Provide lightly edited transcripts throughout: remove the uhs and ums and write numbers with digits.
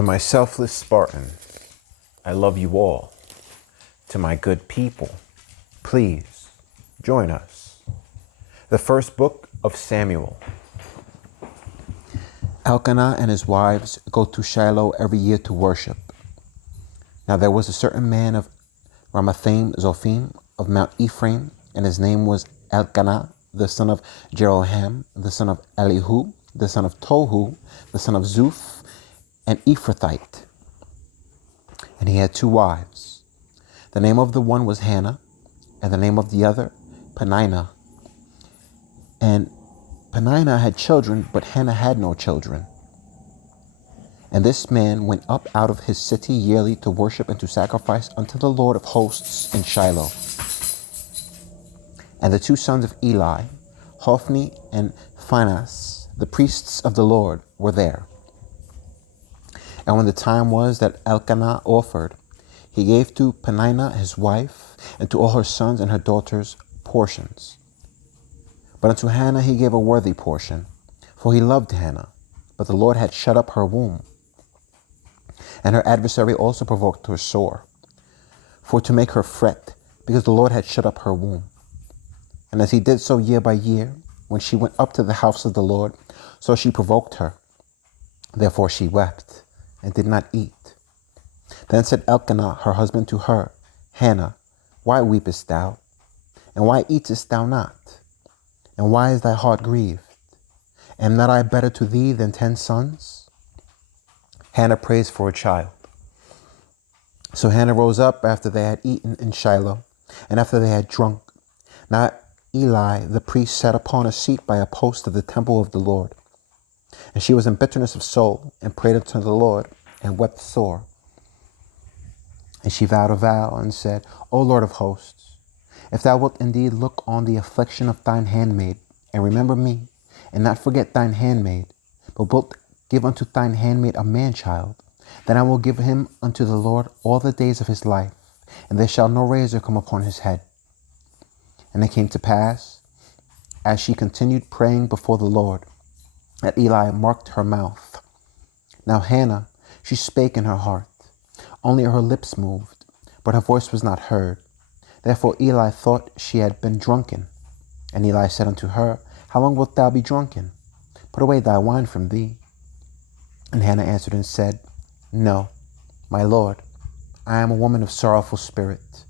To my selfless Spartan, I love you all. To my good people, please join us. The first book of Samuel. Elkanah and his wives go to Shiloh every year to worship. Now there was a certain man of Ramathaim Zophim of Mount Ephraim, and his name was Elkanah, the son of Jeroham, the son of Elihu, the son of Tohu, the son of Zuph, an Ephrathite. And he had two wives. The name of the one was Hannah, and the name of the other Peninnah. And Peninnah had children, but Hannah had no children. And this man went up out of his city yearly to worship and to sacrifice unto the Lord of hosts in Shiloh. And the two sons of Eli, Hophni and Phinehas, the priests of the Lord, were there. And when the time was that Elkanah offered, he gave to Peninnah his wife, and to all her sons and her daughters portions. But unto Hannah he gave a worthy portion, for he loved Hannah, but the Lord had shut up her womb. And her adversary also provoked her sore, for to make her fret, because the Lord had shut up her womb. And as he did so year by year, when she went up to the house of the Lord, so she provoked her. Therefore she wept, and did not eat. Then said Elkanah her husband to her, Hannah, why weepest thou? And why eatest thou not? And why is thy heart grieved? Am not I better to thee than 10 sons? Hannah prays for a child. So Hannah rose up after they had eaten in Shiloh, and after they had drunk. Now Eli the priest sat upon a seat by a post of the temple of the Lord. And she was in bitterness of soul, and prayed unto the Lord, and wept sore. And she vowed a vow, and said, O Lord of hosts, if thou wilt indeed look on the affliction of thine handmaid, and remember me, and not forget thine handmaid, but wilt give unto thine handmaid a man-child, then I will give him unto the Lord all the days of his life, and there shall no razor come upon his head. And it came to pass, as she continued praying before the Lord, that Eli marked her mouth. Now Hannah, she spake in her heart, only her lips moved, but her voice was not heard. Therefore Eli thought she had been drunken. And Eli said unto her, How long wilt thou be drunken? Put away thy wine from thee. And Hannah answered and said, No, my Lord, I am a woman of sorrowful spirit.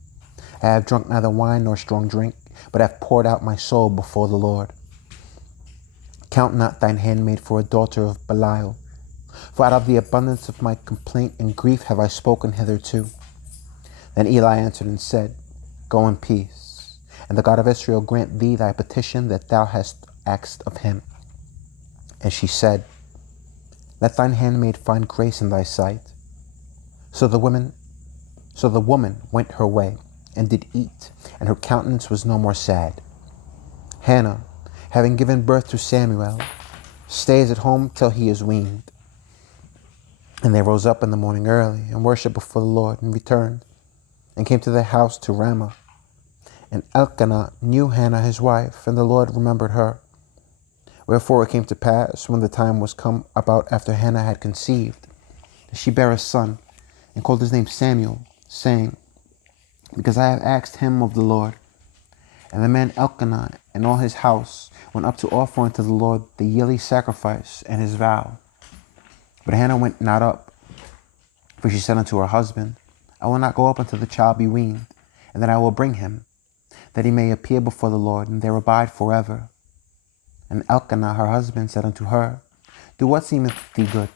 I have drunk neither wine nor strong drink, but have poured out my soul before the Lord. Count not thine handmaid for a daughter of Belial, for out of the abundance of my complaint and grief have I spoken hitherto. Then Eli answered and said, Go in peace, and the God of Israel grant thee thy petition that thou hast asked of him. And she said, Let thine handmaid find grace in thy sight. So the woman went her way, and did eat, and her countenance was no more sad. Hannah, having given birth to Samuel, stays at home till he is weaned. And they rose up in the morning early, and worshipped before the Lord, and returned, and came to their house to Ramah. And Elkanah knew Hannah his wife, and the Lord remembered her. Wherefore it came to pass, when the time was come about after Hannah had conceived, that she bare a son, and called his name Samuel, saying, Because I have asked him of the Lord. And the man Elkanah and all his house went up to offer unto the Lord the yearly sacrifice and his vow. But Hannah went not up, for she said unto her husband, I will not go up until the child be weaned, and then I will bring him, that he may appear before the Lord, and there abide forever. And Elkanah her husband said unto her, Do what seemeth thee good.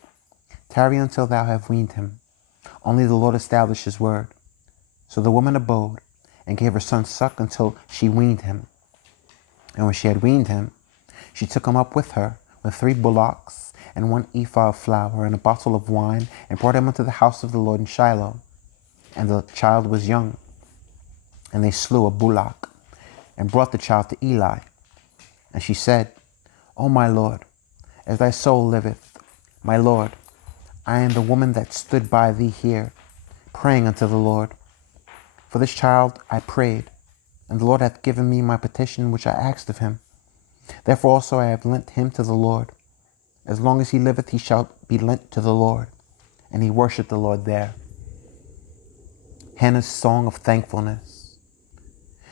Tarry until thou have weaned him. Only the Lord establish his word. So the woman abode, and gave her son suck until she weaned him. And when she had weaned him, she took him up with her, with 3 bullocks, and 1 ephah of flour, and a bottle of wine, and brought him unto the house of the Lord in Shiloh. And the child was young. And they slew a bullock, and brought the child to Eli. And she said, O my Lord, as thy soul liveth, my Lord, I am the woman that stood by thee here, praying unto the Lord. For this child I prayed, and the Lord hath given me my petition which I asked of him. Therefore also I have lent him to the Lord. As long as he liveth, he shall be lent to the Lord. and he worshiped the Lord there. Hannah's song of thankfulness.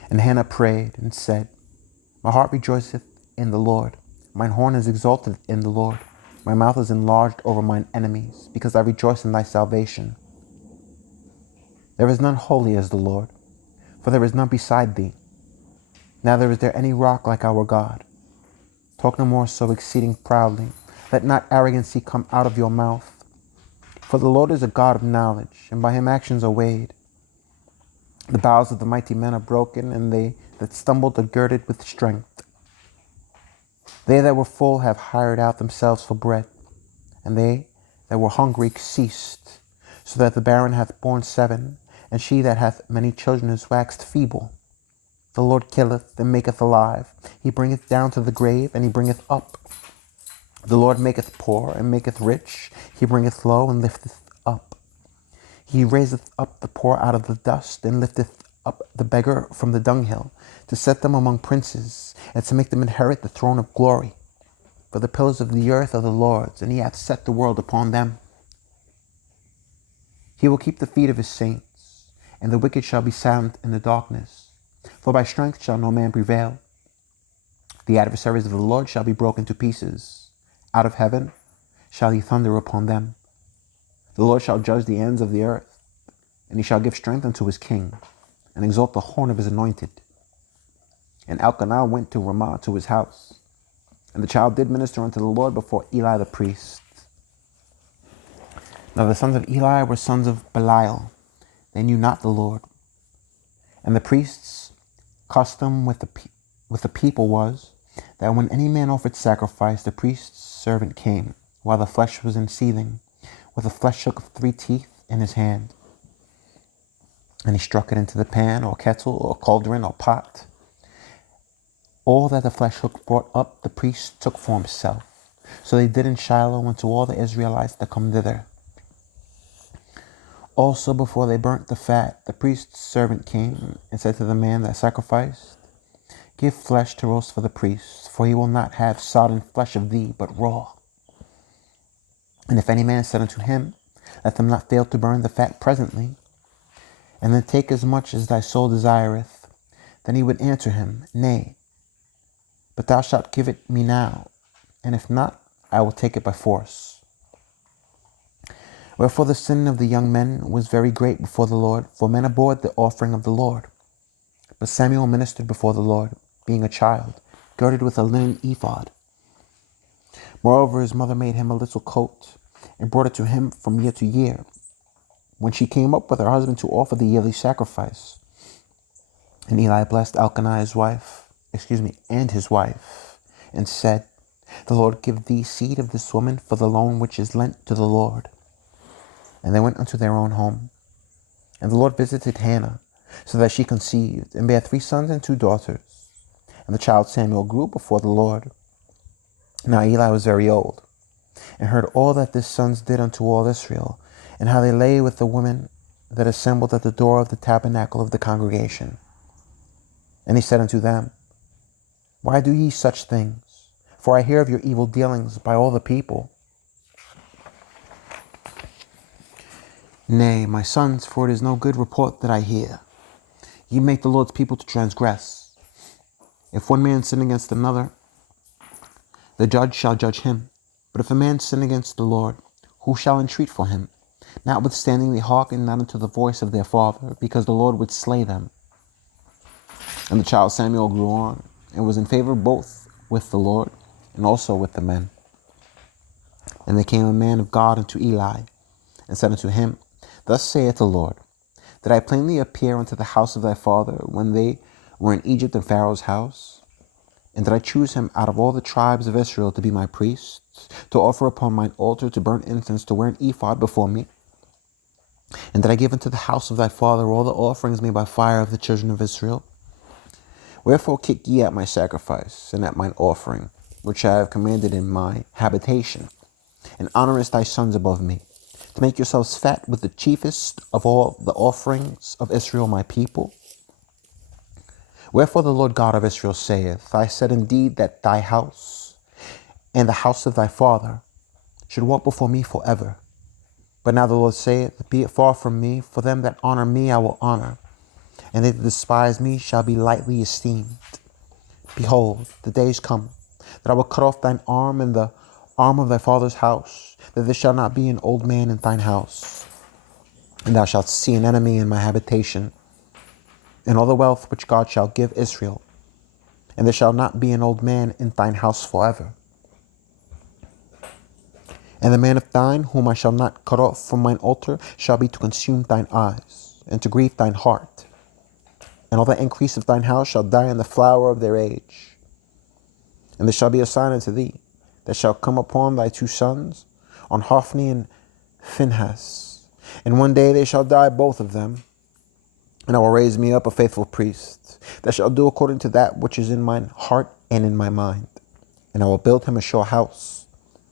And Hannah prayed and said, My heart rejoiceth in the Lord. Mine horn is exalted in the Lord. My mouth is enlarged over mine enemies, because I rejoice in thy salvation. There is none holy as the Lord, for there is none beside thee. Neither is there any rock like our God. Talk no more so exceeding proudly. Let not arrogancy come out of your mouth. For the Lord is a God of knowledge, and by him actions are weighed. The bows of the mighty men are broken, and they that stumbled are girded with strength. They that were full have hired out themselves for bread, and they that were hungry ceased, so that the barren hath borne 7, and she that hath many children is waxed feeble. The Lord killeth and maketh alive. He bringeth down to the grave, and he bringeth up. The Lord maketh poor and maketh rich. He bringeth low and lifteth up. He raiseth up the poor out of the dust, and lifteth up the beggar from the dunghill, to set them among princes, and to make them inherit the throne of glory. For the pillars of the earth are the Lord's, and he hath set the world upon them. He will keep the feet of his saints, and the wicked shall be silent in the darkness. For by strength shall no man prevail. The adversaries of the Lord shall be broken to pieces. Out of heaven shall he thunder upon them. The Lord shall judge the ends of the earth, and he shall give strength unto his king, and exalt the horn of his anointed. And Elkanah went to Ramah to his house, and the child did minister unto the Lord before Eli the priest. Now the sons of Eli were sons of Belial. They knew not the Lord. And the priest's custom with the people was that when any man offered sacrifice, the priest's servant came, while the flesh was in seething, with a flesh hook of 3 teeth in his hand. And he struck it into the pan, or kettle, or cauldron, or pot. All that the flesh hook brought up, the priest took for himself. So they did in Shiloh unto all the Israelites that come thither. Also before they burnt the fat, the priest's servant came and said to the man that sacrificed, Give flesh to roast for the priest, for he will not have sodden flesh of thee, but raw. And if any man said unto him, Let them not fail to burn the fat presently, and then take as much as thy soul desireth, then he would answer him, Nay, but thou shalt give it me now, and if not, I will take it by force. Wherefore the sin of the young men was very great before the Lord, for men abhorred the offering of the Lord. But Samuel ministered before the Lord, being a child, girded with a linen ephod. Moreover, his mother made him a little coat, and brought it to him from year to year, when she came up with her husband to offer the yearly sacrifice. And Eli blessed Elkanah his wife, and his wife, and said, The Lord give thee seed of this woman for the loan which is lent to the Lord. And they went unto their own home. And the Lord visited Hannah, so that she conceived, and bare 3 sons and 2 daughters. And the child Samuel grew before the Lord. Now Eli was very old, and heard all that his sons did unto all Israel, and how they lay with the women that assembled at the door of the tabernacle of the congregation. And he said unto them, Why do ye such things? For I hear of your evil dealings by all the people. Nay, my sons, for it is no good report that I hear. Ye make the Lord's people to transgress. If one man sin against another, the judge shall judge him. But if a man sin against the Lord, who shall entreat for him? Notwithstanding they hearkened not unto the voice of their father, because the Lord would slay them. And the child Samuel grew on, and was in favor both with the Lord, and also with the men. And there came a man of God unto Eli, and said unto him, Thus saith the Lord, Did I plainly appear unto the house of thy father, when they were in Egypt in Pharaoh's house? And did I choose him out of all the tribes of Israel to be my priest, to offer upon mine altar, to burn incense, to wear an ephod before me? And did I give unto the house of thy father all the offerings made by fire of the children of Israel? Wherefore kick ye at my sacrifice, and at mine offering, which I have commanded in my habitation, and honorest thy sons above me, to make yourselves fat with the chiefest of all the offerings of Israel my people? Wherefore the Lord God of Israel saith, I said indeed that thy house and the house of thy father should walk before me forever. But now the Lord saith, Be it far from me, for them that honor me I will honor, and they that despise me shall be lightly esteemed. Behold, the days come, that I will cut off thine arm and the arm of thy father's house, that there shall not be an old man in thine house. And thou shalt see an enemy in my habitation, and all the wealth which God shall give Israel, and there shall not be an old man in thine house forever. And the man of thine, whom I shall not cut off from mine altar, shall be to consume thine eyes, and to grieve thine heart. And all the increase of thine house shall die in the flower of their age. And there shall be a sign unto thee, that shall come upon thy two sons, on Hophni and Phinehas. And one day they shall die both of them. And I will raise me up a faithful priest, that shall do according to that which is in mine heart and in my mind. And I will build him a sure house,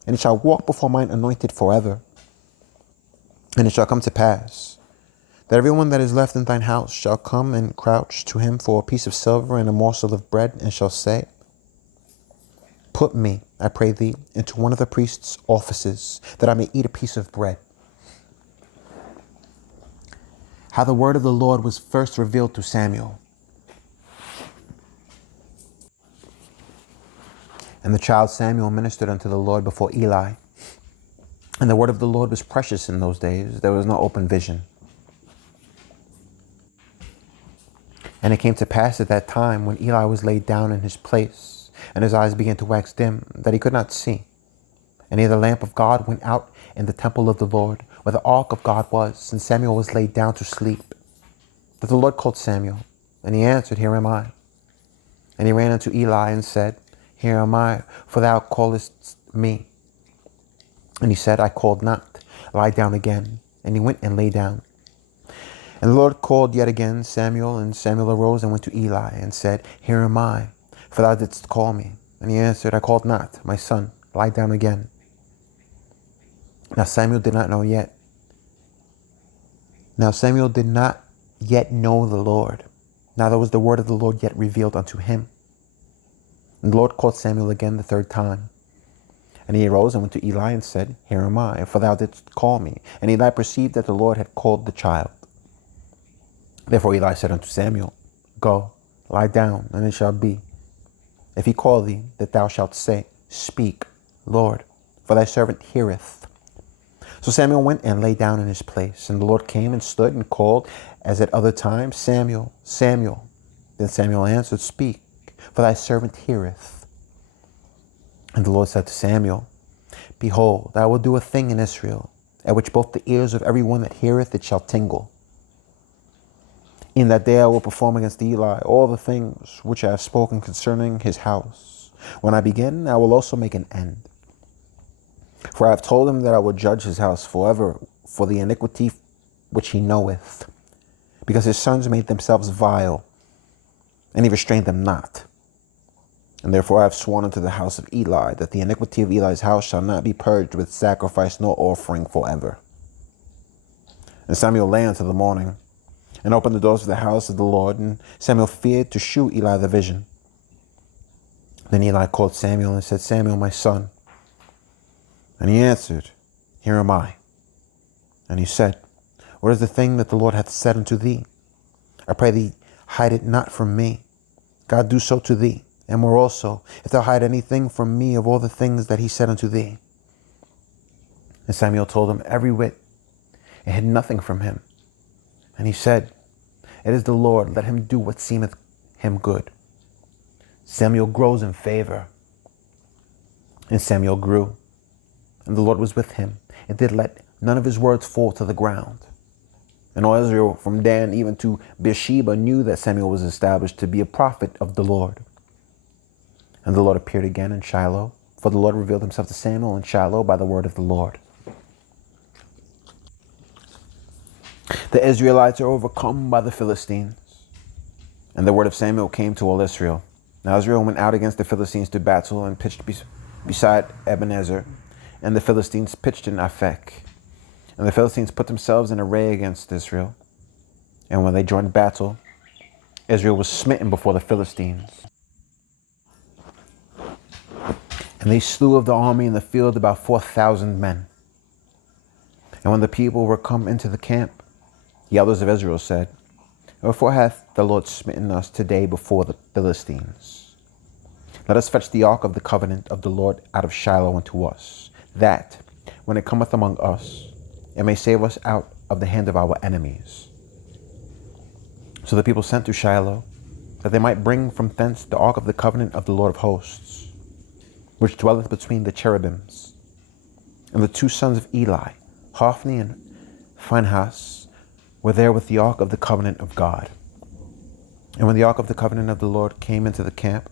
and he shall walk before mine anointed forever. And it shall come to pass, that everyone that is left in thine house shall come and crouch to him for a piece of silver and a morsel of bread, and shall say, Put me, I pray thee, into one of the priest's offices, that I may eat a piece of bread. How the word of the Lord was first revealed to Samuel. And the child Samuel ministered unto the Lord before Eli. And the word of the Lord was precious in those days. There was no open vision. And it came to pass at that time, when Eli was laid down in his place, and his eyes began to wax dim, that he could not see. And here the lamp of God went out in the temple of the Lord, where the ark of God was, and Samuel was laid down to sleep. But the Lord called Samuel, and he answered, Here am I. And he ran unto Eli and said, Here am I, for thou callest me. And he said, I called not. Lie down again. And he went and lay down. And the Lord called yet again Samuel, and Samuel arose and went to Eli and said, Here am I, for thou didst call me. And he answered, I called not, my son, lie down again. Now Samuel did not yet know the Lord. Neither was the word of the Lord yet revealed unto him. And the Lord called Samuel again the third time. And he arose and went to Eli and said, Here am I, for thou didst call me. And Eli perceived that the Lord had called the child. Therefore Eli said unto Samuel, Go, lie down, and it shall be, if he call thee, that thou shalt say, Speak, Lord, for thy servant heareth. So Samuel went and lay down in his place. And the Lord came and stood and called, as at other times, Samuel, Samuel. Then Samuel answered, Speak, for thy servant heareth. And the Lord said to Samuel, Behold, I will do a thing in Israel, at which both the ears of every one that heareth it shall tingle. In that day I will perform against Eli all the things which I have spoken concerning his house. When I begin, I will also make an end. For I have told him that I will judge his house forever for the iniquity which he knoweth, because his sons made themselves vile, and he restrained them not. And therefore I have sworn unto the house of Eli, that the iniquity of Eli's house shall not be purged with sacrifice nor offering forever. And Samuel lay until the morning, and opened the doors of the house of the Lord, and Samuel feared to shew Eli the vision. Then Eli called Samuel and said, Samuel, my son. And he answered, Here am I. And he said, What is the thing that the Lord hath said unto thee? I pray thee, hide it not from me. God do so to thee, and more also, if thou hide anything from me of all the things that he said unto thee. And Samuel told him every whit, and hid nothing from him. And he said, It is the Lord, let him do what seemeth him good. Samuel grows in favor. And Samuel grew, and the Lord was with him, and did let none of his words fall to the ground. And all Israel, from Dan even to Beersheba, knew that Samuel was established to be a prophet of the Lord. And the Lord appeared again in Shiloh, for the Lord revealed himself to Samuel in Shiloh by the word of the Lord. The Israelites are overcome by the Philistines. And the word of Samuel came to all Israel. Now Israel went out against the Philistines to battle, and pitched beside Ebenezer. And the Philistines pitched in Aphek. And the Philistines put themselves in array against Israel. And when they joined battle, Israel was smitten before the Philistines. And they slew of the army in the field about 4,000 men. And when the people were come into the camp, the elders of Israel said, wherefore hath the Lord smitten us today before the Philistines? Let us fetch the ark of the covenant of the Lord out of Shiloh unto us, that, when it cometh among us, it may save us out of the hand of our enemies. So the people sent to Shiloh, that they might bring from thence the ark of the covenant of the Lord of hosts, which dwelleth between the cherubims. And the two sons of Eli, Hophni and Phinehas, were there with the ark of the covenant of God. And when the ark of the covenant of the Lord came into the camp,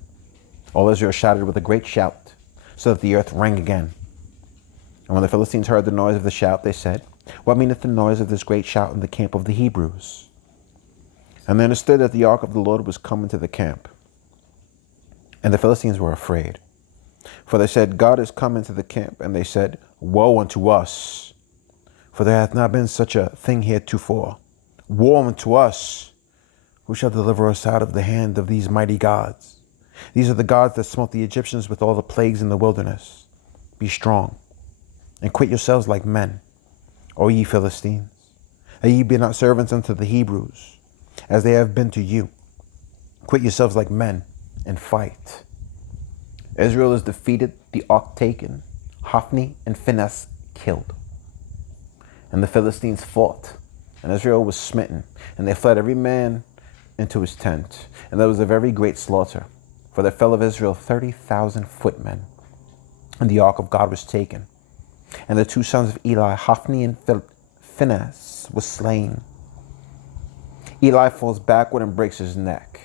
all Israel shouted with a great shout, so that the earth rang again. And when the Philistines heard the noise of the shout, they said, what meaneth the noise of this great shout in the camp of the Hebrews? And they understood that the ark of the Lord was come into the camp. And the Philistines were afraid. For they said, God is come into the camp. And they said, woe unto us! For there hath not been such a thing heretofore. Woe unto us! Who shall deliver us out of the hand of these mighty gods? These are the gods that smote the Egyptians with all the plagues in the wilderness. Be strong, and quit yourselves like men, O ye Philistines, that ye be not servants unto the Hebrews, as they have been to you. Quit yourselves like men, and fight. Israel is defeated, the ark taken, Hophni and Phinehas killed. And the Philistines fought, and Israel was smitten, and they fled every man into his tent. And there was a very great slaughter, for there fell of Israel 30,000 footmen. And the ark of God was taken. And the two sons of Eli, Hophni and Phinehas, was slain. Eli falls backward and breaks his neck.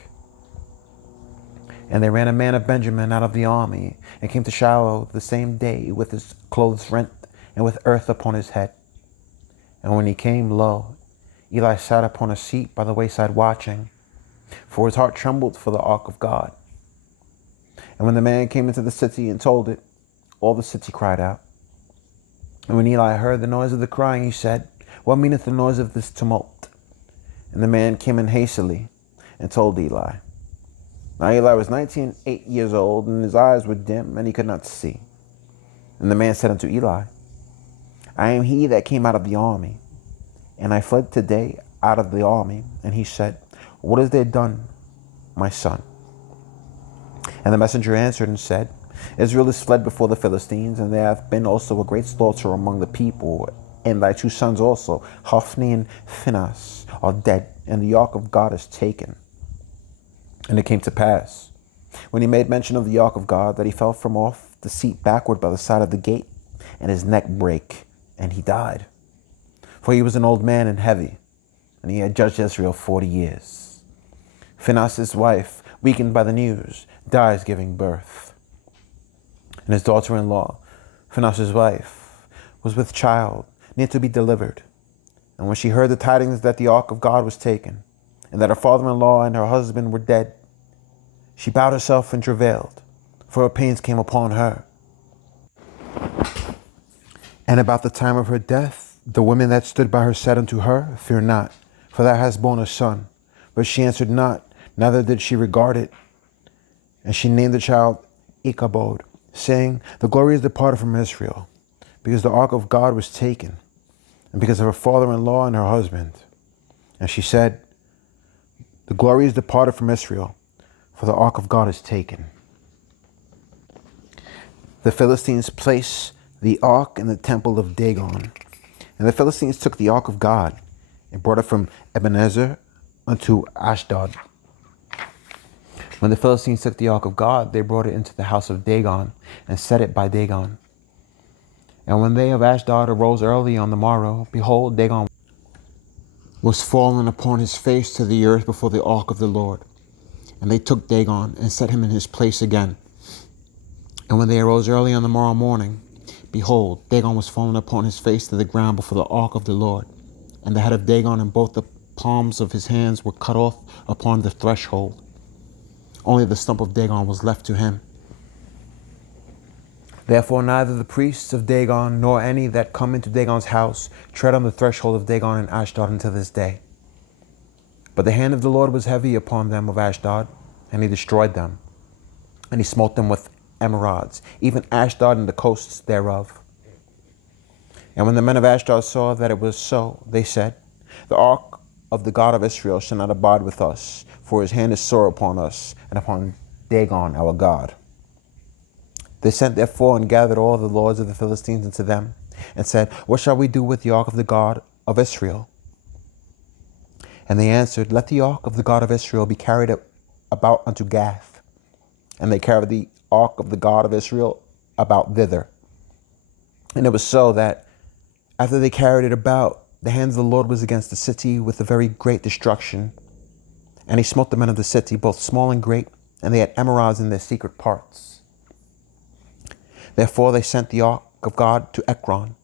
And there ran a man of Benjamin out of the army, and came to Shiloh the same day with his clothes rent, and with earth upon his head. And when he came, lo, Eli sat upon a seat by the wayside watching, for his heart trembled for the ark of God. And when the man came into the city and told it, all the city cried out. And when Eli heard the noise of the crying, he said, what meaneth the noise of this tumult? And the man came in hastily and told Eli. Now Eli was 8 years old, and his eyes were dim, and he could not see. And the man said unto Eli, I am he that came out of the army, and I fled today out of the army. And he said, what is there done, my son? And the messenger answered and said, Israel is fled before the Philistines, and there hath been also a great slaughter among the people. And thy two sons also, Hophni and Phinehas, are dead, and the ark of God is taken. And it came to pass, when he made mention of the ark of God, that he fell from off the seat backward by the side of the gate, and his neck brake, and he died. For he was an old man and heavy, and he had judged Israel 40 years. Phinehas' wife, weakened by the news, dies giving birth. And his daughter-in-law, Phinehas' wife, was with child, near to be delivered. And when she heard the tidings that the ark of God was taken, and that her father-in-law and her husband were dead, she bowed herself and travailed, for her pains came upon her. And about the time of her death, the women that stood by her said unto her, fear not, for thou hast borne a son. But she answered not, neither did she regard it. And she named the child Ichabod, saying, the glory is departed from Israel, because the ark of God was taken, and because of her father-in-law and her husband. And she said, the glory is departed from Israel, for the ark of God is taken. The Philistines placed the ark in the temple of Dagon. And the Philistines took the ark of God and brought it from Ebenezer unto Ashdod. When the Philistines took the ark of God, they brought it into the house of Dagon and set it by Dagon. And when they of Ashdod arose early on the morrow, behold, Dagon was fallen upon his face to the earth before the ark of the Lord. And they took Dagon and set him in his place again. And when they arose early on the morrow morning, behold, Dagon was fallen upon his face to the ground before the ark of the Lord. And the head of Dagon and both the palms of his hands were cut off upon the threshold. Only the stump of Dagon was left to him. Therefore neither the priests of Dagon nor any that come into Dagon's house tread on the threshold of Dagon and Ashdod until this day. But the hand of the Lord was heavy upon them of Ashdod, and he destroyed them. And he smote them with emerods, even Ashdod and the coasts thereof. And when the men of Ashdod saw that it was so, they said, the ark of the God of Israel shall not abide with us, for his hand is sore upon us and upon Dagon our God. They sent therefore and gathered all the lords of the Philistines unto them, and said, what shall we do with the ark of the God of Israel? And they answered, let the ark of the God of Israel be carried about unto Gath. And they carried the ark of the God of Israel about thither. And it was so that after they carried it about, the hand of the Lord was against the city with a very great destruction. And he smote the men of the city, both small and great, and they had emerods in their secret parts. Therefore they sent the ark of God to Ekron.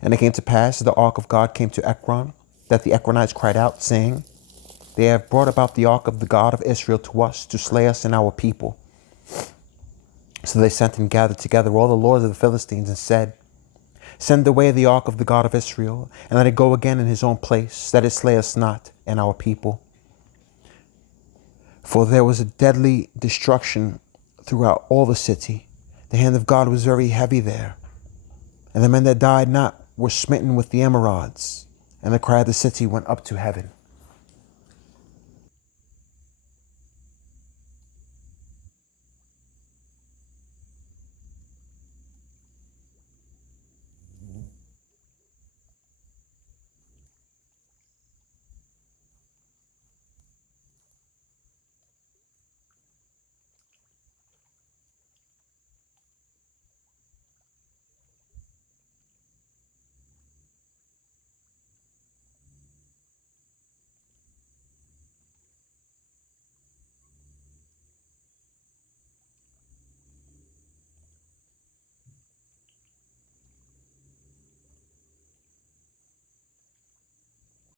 And it came to pass, as the ark of God came to Ekron, that the Ekronites cried out, saying, they have brought about the ark of the God of Israel to us, to slay us and our people. So they sent and gathered together all the lords of the Philistines, and said, send away the ark of the God of Israel, and let it go again in his own place, that it slay us not and our people. For there was a deadly destruction throughout all the city. The hand of God was very heavy there. And the men that died not were smitten with the emerods, and the cry of the city went up to heaven.